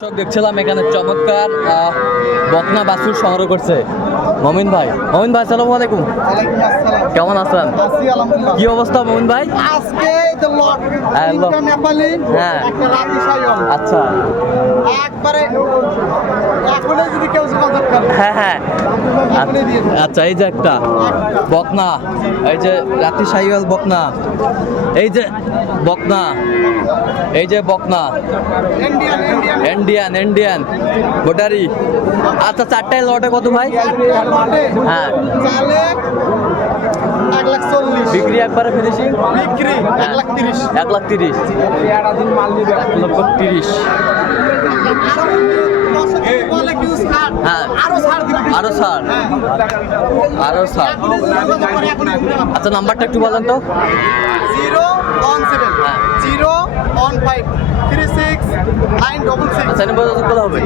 দর্শক দেখছিলাম এখানে চমৎকার বকনা বাসুর সংগ্রহ করছে। মমিন ভাই মমিন ভাই সালাম আলাইকুম। কেমন আছেন? কি অবস্থা মমিন ভাই? আজকে হ্যাঁ, হ্যাঁ। আচ্ছা। একবারে হ্যাঁ হ্যাঁ। আচ্ছা এই যে একটা বকনা এই যে রাতি সাইওয়াল বকনা এই যে বকনা এই যে বকনা। ইন্ডিয়ান ইন্ডিয়ান ইন্ডিয়ান ইন্ডিয়ান আচ্ছা চারটায় লটে কত ভাই? হ্যাঁ। এক লাখ বিক্রি একবারে ফিনিশিং বিক্রি এক লাখ তিরিশ। এক লাখ তিরিশ। এক লক্ষ তিরিশ। আরও স্যার। আরও স্যার। আচ্ছা নাম্বারটা একটু বলেন তো। Zero one seven. Zero one five three six nine double six. আচ্ছা হবে?